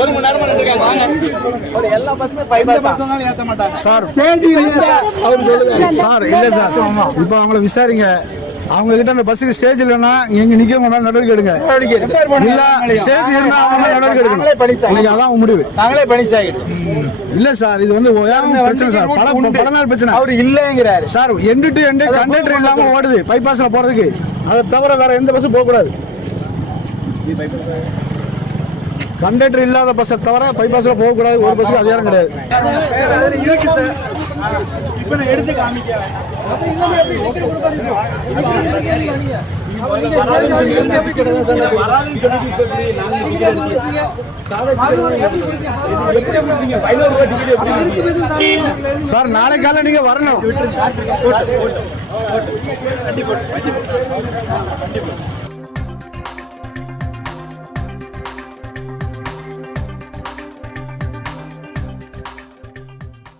1 மணி நேரமா நின்னுருக்காங்க வாங்க எல்லா பஸ்ஸுமே பைபாஸ் பஸ்ஸால ஏத்த மாட்டாங்க சார் ஸ்டேஜ் அவர் சொல்லுங்க சார் இல்ல சார் இப்போ அவங்கள விசாரிங்க அவங்க கிட்ட அந்த பஸ்ஸுக்கு ஸ்டேஜ் இல்லைன்னா எங்க நிக்க போனாலும் நடவடிக்கை எடுங்க இல்ல ஸ்டேஜ் இருந்தா அவங்க நடவடிக்கை எடுக்கணும் இன்னைக்கு அதான் முடிவு நாங்களே பணிச்சாயிடும் இல்ல சார் இது வந்து பிரச்சனை சார் பல நாள் பிரச்சனை அவர் இல்லங்கிறாரு sir end to end conductor இல்லாம ஓடுது பைபாஸ்ல போறதுக்கு அதை தவிர வேற எந்த பஸ்ஸும் போக கூடாது கண்டக்டர் இல்லாத பஸ்ஸை தவிர பைபாஸ்ல போக கூடாது ஒரு பஸ்ஸுக்கு அதிகாரம் கிடையாது இப்ப நான் எடுத்து காமிக்கிறேன் சார் நாளை காலையில நீங்க வரணும்.